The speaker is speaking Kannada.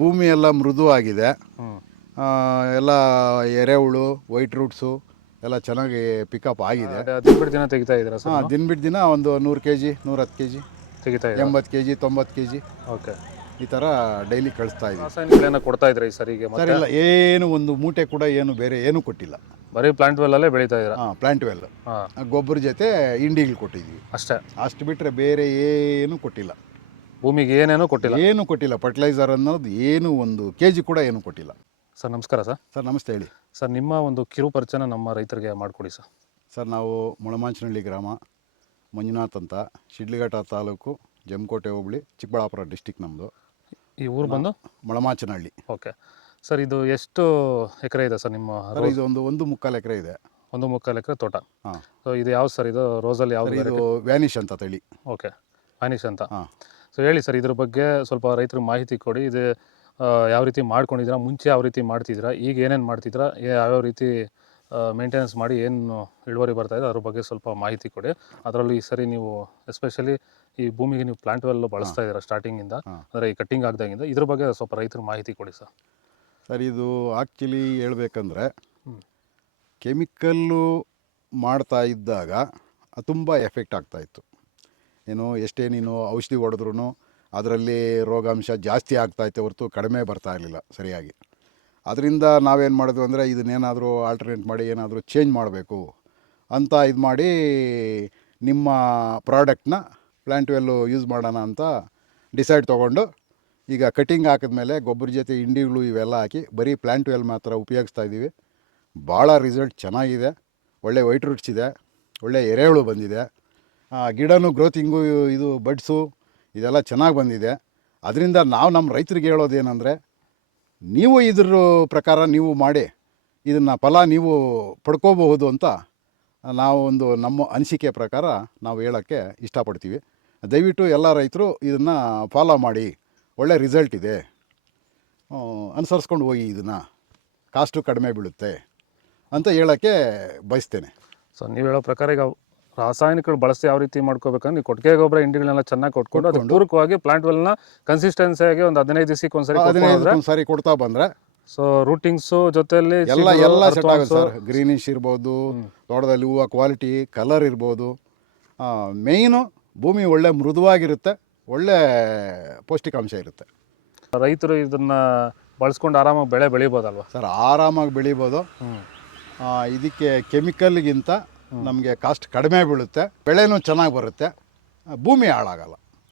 ಭೂಮಿ ಎಲ್ಲ ಮೃದುವಾಗಿದೆ. ಎಲ್ಲ ಎರೆಹುಳು ವೈಟ್ ರೂಟ್ಸು ಎಲ್ಲ ಚೆನ್ನಾಗಿ ಪಿಕಪ್ ಆಗಿದೆ. ದಿನ ದಿನ ತೆಗಿತಾ ಇದ್ದೀರಾ ಸರ್ ಹಾಂ ದಿನ ಬಿಟ್ಟು ದಿನ ಒಂದು ನೂರು ಕೆ ಜಿ ನೂರತ್ತು ಕೆ ಜಿ ತೆಗಿತಾ ಇದೆ ಎಂಬತ್ತು ಕೆ ಜಿ ತೊಂಬತ್ತು ಕೆ ಜಿ ಓಕೆ. ಈ ಥರ ಡೈಲಿ ಕಳಿಸ್ತಾ ಇದ್ದೀವಿ. ರಾಸಾಯನಿಕಗಳನ್ನ ಕೊಡ್ತಾ ಇದ್ರೆ ಈ ಸರಿಗೆ ಸರ್ ಇಲ್ಲ ಏನು ಒಂದು ಮೂಟೆ ಕೂಡ ಏನು ಬೇರೆ ಏನೂ ಕೊಟ್ಟಿಲ್ಲ. ಬರೀ ಪ್ಲಾಂಟ್ ವೆಲ್ಲಲ್ಲೇ ಬೆಳೀತಾ ಇದ್ದೀರಾ? ಹಾಂ ಪ್ಲಾಂಟ್ ವೆಲ್ ಗೊಬ್ಬರ ಜೊತೆ ಇಂಡಿಗಳು ಕೊಟ್ಟಿದ್ದೀವಿ. ಅಷ್ಟೇ. ಅಷ್ಟು ಬಿಟ್ಟರೆ ಬೇರೆ ಏನು ಕೊಟ್ಟಿಲ್ಲ. ಭೂಮಿಗೆ ಏನೇನೋ ಕೊಟ್ಟಿಲ್ಲ. ಏನು ಕೊಟ್ಟಿಲ್ಲ. ಫರ್ಟಿಲೈಸರ್ ಅನ್ನೋದು ಏನು ಒಂದು ಕೆ ಜಿ ಕೂಡ ಏನು ಕೊಟ್ಟಿಲ್ಲ. ಸರ್ ನಮಸ್ಕಾರ ಸರ್. ಸರ್ ನಮಸ್ತೆ ಹೇಳಿ. ಸರ್ ನಿಮ್ಮ ಒಂದು ಕಿರು ಪರಿಚಯನ ನಮ್ಮ ರೈತರಿಗೆ ಮಾಡಿಕೊಡಿ ಸರ್. ಸರ್ ನಾವು ಮೊಳಮಾಂಚನಹಳ್ಳಿ ಗ್ರಾಮ ಮಂಜುನಾಥ್ ಅಂತ ಶಿಡ್ಲಘಟ್ಟ ತಾಲೂಕು ಜಮಕೋಟೆ ಹೋಬಳಿ ಚಿಕ್ಕಬಳ್ಳಾಪುರ ಡಿಸ್ಟಿಕ್ ನಮ್ಮದು ಈ ಊರು ಬಂದು? ಮೊಳಮಾಚನಹಳ್ಳಿ. ಓಕೆ. ಸರ್ ಇದು ಎಷ್ಟು ಎಕರೆ ಇದೆ ಸರ್ ನಿಮ್ಮ ಸರ್ ಇದು ಒಂದು ಒಂದು ಮುಕ್ಕಾಲು ಎಕರೆ ಇದೆ. ಒಂದು ಮುಕ್ಕಾಲು ಎಕರೆ ತೋಟ. ಹಾಂ. ಸೊ ಇದು ಯಾವ್ದು ಸರ್ ಇದು ರೋಸಲ್ಲಿ ಯಾವ್ದು ಯಾವ ಇದು ವ್ಯಾನಿಶ್ ಅಂತ ತಳಿ. ಓಕೆ. ಅನೀಶ್ ಅಂತ. ಹಾಂ. ಸೊ ಹೇಳಿ ಸರ್ ಇದ್ರ ಬಗ್ಗೆ ಸ್ವಲ್ಪ ರೈತರಿಗೆ ಮಾಹಿತಿ ಕೊಡಿ. ಇದು ಯಾವ ರೀತಿ ಮಾಡ್ಕೊಂಡಿದ್ದೀರಾ ಮುಂಚೆ ಯಾವ ರೀತಿ ಮಾಡ್ತಿದ್ದೀರಾ ಈಗ ಏನೇನು ಮಾಡ್ತಿದ್ದೀರಾ ಯಾವ್ಯಾವ ರೀತಿ ಮೇಂಟೆನೆನ್ಸ್ ಮಾಡಿ ಏನು ಇಳುವರಿ ಬರ್ತಾ ಇದೆ ಅದ್ರ ಬಗ್ಗೆ ಸ್ವಲ್ಪ ಮಾಹಿತಿ ಕೊಡಿ. ಅದರಲ್ಲೂ ಈ ಸರಿ ನೀವು ಎಸ್ಪೆಷಲಿ ಈ ಭೂಮಿಗೆ ನೀವು ಪ್ಲಾಂಟ್ ವೆಲ್ ಬಳಸ್ತಾ ಇದ್ದೀರಾ ಸ್ಟಾರ್ಟಿಂಗಿಂದ. ಅಂದರೆ ಈ ಕಟ್ಟಿಂಗ್ ಆಗ್ದಾಗಿಂದ ಇದ್ರ ಬಗ್ಗೆ ಸ್ವಲ್ಪ ರೈತರು ಮಾಹಿತಿ ಕೊಡಿ ಸರ್ ಸರ್ ಇದು ಆ್ಯಕ್ಚುಲಿ ಹೇಳ್ಬೇಕಂದ್ರೆ. ಕೆಮಿಕಲ್ಲು ಮಾಡ್ತಾ ಇದ್ದಾಗ ಅದು ತುಂಬ ಎಫೆಕ್ಟ್ ಆಗ್ತಾಯಿತ್ತು ಏನು, ಎಷ್ಟೇ ನೀನು ಔಷಧಿ ಹೊಡೆದ್ರೂ ಅದರಲ್ಲಿ ರೋಗಾಂಶ ಜಾಸ್ತಿ ಆಗ್ತಾಯಿತ್ತೆ ಹೊರತು ಕಡಿಮೆ ಬರ್ತಾ ಇರಲಿಲ್ಲ ಸರಿಯಾಗಿ. ಅದರಿಂದ ನಾವೇನು ಮಾಡಿದ್ವಿ ಅಂದರೆ ಇದನ್ನೇನಾದರೂ ಆಲ್ಟರ್ನೇಟ್ ಮಾಡಿ ಏನಾದರೂ ಚೇಂಜ್ ಮಾಡಬೇಕು ಅಂತ ಇದು ಮಾಡಿ ನಿಮ್ಮ ಪ್ರಾಡಕ್ಟ್ನ ಪ್ಲ್ಯಾಂಟ್ ವೆಲ್ಲು ಯೂಸ್ ಮಾಡೋಣ ಅಂತ ಡಿಸೈಡ್ ತೊಗೊಂಡು ಈಗ ಕಟಿಂಗ್ ಹಾಕಿದ್ಮೇಲೆ ಗೊಬ್ಬರ ಜೊತೆ ಇಂಡಿಗಳು ಇವೆಲ್ಲ ಹಾಕಿ ಬರೀ ಪ್ಲ್ಯಾಂಟ್ ವೆಲ್ ಮಾತ್ರ ಉಪಯೋಗಿಸ್ತಾ ಇದ್ದೀವಿ. ಭಾಳ ರಿಸಲ್ಟ್ ಚೆನ್ನಾಗಿದೆ. ಒಳ್ಳೆ ವೈಟ್ ರೂಟ್ಸ್ ಇದೆ. ಒಳ್ಳೆ ಎರೆಹುಳು ಬಂದಿದೆ. ಗಿಡನೂ ಗ್ರೋತಿಂಗು ಇದು ಬಡ್ಸು, ಇದೆಲ್ಲ ಚೆನ್ನಾಗಿ ಬಂದಿದೆ. ಅದರಿಂದ ನಾವು ನಮ್ಮ ರೈತರಿಗೆ ಹೇಳೋದೇನೆಂದರೆ, ನೀವು ಇದ್ರ ಪ್ರಕಾರ ನೀವು ಮಾಡಿ, ಇದನ್ನು ಫಲ ನೀವು ಪಡ್ಕೋಬಹುದು ಅಂತ ನಾವು ಒಂದು ನಮ್ಮ ಅನಿಸಿಕೆ ಪ್ರಕಾರ ನಾವು ಹೇಳೋಕ್ಕೆ ಇಷ್ಟಪಡ್ತೀವಿ. ದಯವಿಟ್ಟು ಎಲ್ಲ ರೈತರು ಇದನ್ನು ಫಾಲೋ ಮಾಡಿ, ಒಳ್ಳೆ ರಿಸಲ್ಟ್ ಇದೆ. ಅನುಸರಿಸ್ಕೊಂಡು ಹೋಗಿ ಇದನ್ನು ಕಾಸ್ಟು ಕಡಿಮೆ ಬೀಳುತ್ತೆ ಅಂತ ಹೇಳೋಕ್ಕೆ ಬಯಸ್ತೇನೆ. ಸೊ ನೀವು ಹೇಳೋ ಪ್ರಕಾರ ಈಗ ರಾಸಾಯನಿಕಗಳು ಬಳಸಿ ಯಾವ ರೀತಿ ಮಾಡ್ಕೋಬೇಕಂದ್ರೆ ನೀವು ಕೊಟ್ಟಿಗೆ ಗೊಬ್ಬರ ಇಂಡಿಗಳನ್ನೆಲ್ಲ ಚೆನ್ನಾಗಿ ಕೊಟ್ಕೊಂಡು ಅದು ಪೂರಕವಾಗಿ ಪ್ಲಾಂಟ್ ವೆಲ್ನ ಕನ್ಸಿಸ್ಟೆನ್ಸಿಯಾಗಿ ಒಂದು ಹದಿನೈದು ದಿವಸಕ್ಕೆ ಒಂದ್ಸರಿ ಹದಿನೈದು ಸಾರಿ ಕೊಡ್ತಾ ಬಂದ್ರೆ ಸೊ ರೂಟಿಂಗ್ಸು ಜೊತೆಯಲ್ಲಿ ಎಲ್ಲ ಎಲ್ಲ ಸೆಟ್ ಆಗುತ್ತೆ ಸರ್. ಗ್ರೀನಿಶ್ ಇರ್ಬೋದು ತೋಟದಲ್ಲಿ ಹೂವು ಕ್ವಾಲಿಟಿ ಕಲರ್ ಇರ್ಬೋದು. ಮೇಯ್ನು ಭೂಮಿ ಒಳ್ಳೆ ಮೃದುವಾಗಿರುತ್ತೆ ಒಳ್ಳೆ ಪೌಷ್ಟಿಕಾಂಶ ಇರುತ್ತೆ. ರೈತರು ಇದನ್ನ ಬಳಸ್ಕೊಂಡು ಆರಾಮಾಗಿ ಬೆಳೆ ಬೆಳಿಬೋದಲ್ವಾ? ಸರ್ ಆರಾಮಾಗಿ ಬೆಳಿಬೋದು. ಇದಕ್ಕೆ ಕೆಮಿಕಲ್ಗಿಂತ ನಮಗೆ ಕಾಸ್ಟ್ ಕಡಿಮೆ ಬೀಳುತ್ತೆ ಬೆಳೆನೂ ಚೆನ್ನಾಗಿ ಬರುತ್ತೆ ಭೂಮಿ ಹಾಳಾಗಲ್ಲ.